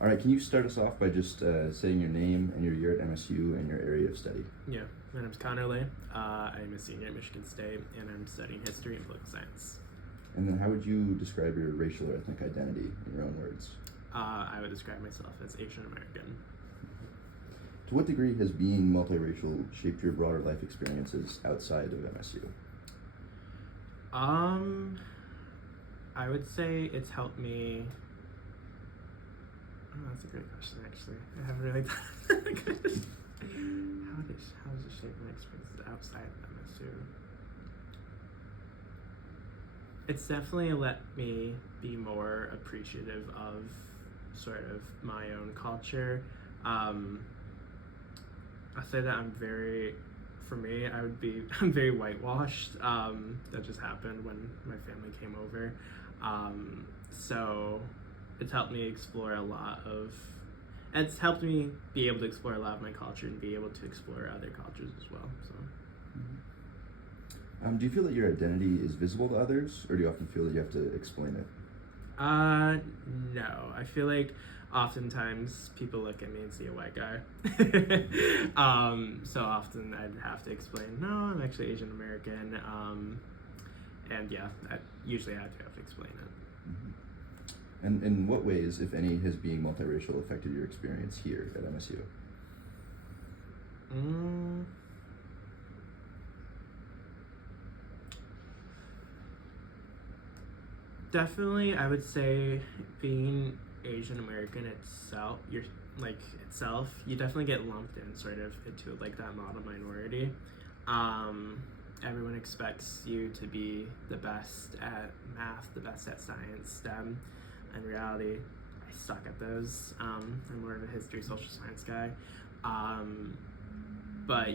All right, can you start us off by just saying your name and your year at MSU and your area of study? Yeah, my name's Connor Lay. I'm a senior at Michigan State, and I'm studying history and political science. And then how would you describe your racial or ethnic identity in your own words? I would describe myself as Asian American. To what degree has being multiracial shaped your broader life experiences outside of MSU? I would say it's helped me. Oh, that's a great question, actually. I haven't really thought of that. How does it shape my experiences outside of MSU? It's definitely let me be more appreciative of sort of my own culture. I say that I'm very whitewashed. That just happened when my family came over. So it's helped me explore it's helped me be able to explore a lot of my culture and be able to explore other cultures as well. So. Do you feel that your identity is visible to others, or do you often feel that you have to explain it? No. I feel like oftentimes people look at me and see a white guy. So often I'd have to explain, no, I'm actually Asian American. And yeah, usually I do have to explain it. Mm-hmm. And in what ways, if any, has being multiracial affected your experience here at MSU? Definitely, I would say being Asian American itself, you definitely get lumped in sort of into like that model minority. Everyone expects you to be the best at math, the best at science, STEM. In reality, I suck at those. I'm more of a history, social science guy. But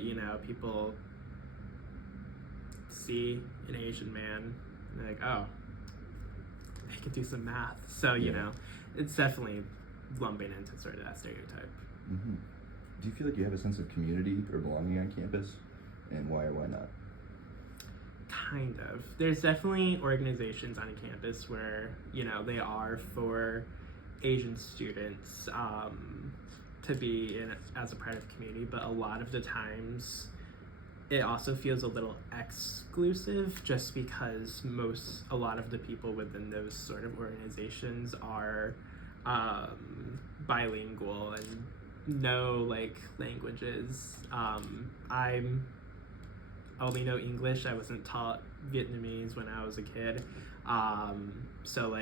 people see an Asian man and they're like, oh, they could do some math. So, it's definitely lumping into sort of that stereotype. Mm-hmm. Do you feel like you have a sense of community or belonging on campus? And why or why not? Kind of. There's definitely organizations on campus where, they are for Asian students to be in as a part of the community, but a lot of the times it also feels a little exclusive just because a lot of the people within those sort of organizations are bilingual and know languages. I only know English. I wasn't taught Vietnamese when I was a kid. So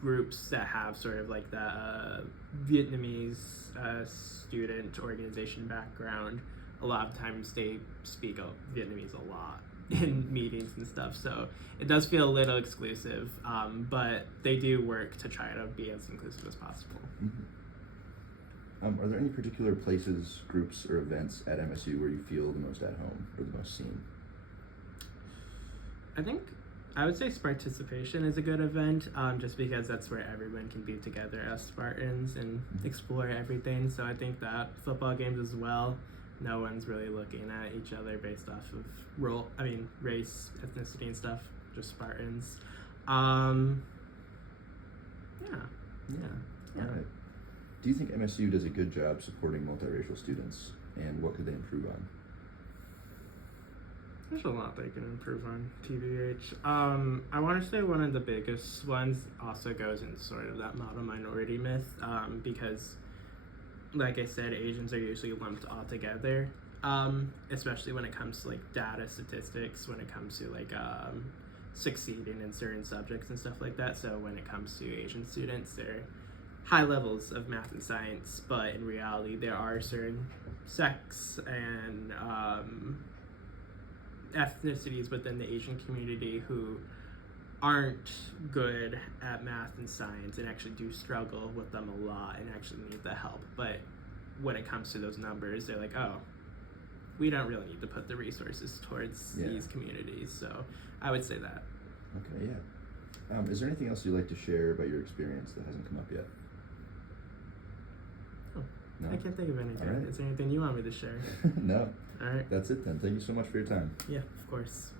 groups that have sort of the Vietnamese student organization background, a lot of times they speak Vietnamese a lot in meetings and stuff, so it does feel a little exclusive, but they do work to try to be as inclusive as possible. Mm-hmm. Are there any particular places, groups, or events at MSU where you feel the most at home or the most seen? I would say Sparticipation is a good event, just because that's where everyone can be together as Spartans and explore everything. So I think that football games as well, no one's really looking at each other based off of race, ethnicity and stuff, just Spartans. Yeah. All right. Do you think MSU does a good job supporting multiracial students, and what could they improve on? There's a lot they can improve on, TBH. I want to say one of the biggest ones also goes into sort of that model minority myth, because like I said, Asians are usually lumped all together, especially when it comes to data statistics, when it comes to succeeding in certain subjects and stuff like that. So when it comes to Asian students, they're high levels of math and science, but in reality there are certain sects and ethnicities within the Asian community who aren't good at math and science and actually do struggle with them a lot and actually need the help. But when it comes to those numbers, they're like, oh, we don't really need to put the resources towards these communities. So I would say that. Okay, yeah. Is there anything else you'd like to share about your experience that hasn't come up yet? No? I can't think of anything. Right. Is there anything you want me to share? No. All right. That's it then. Thank you so much for your time. Yeah, of course.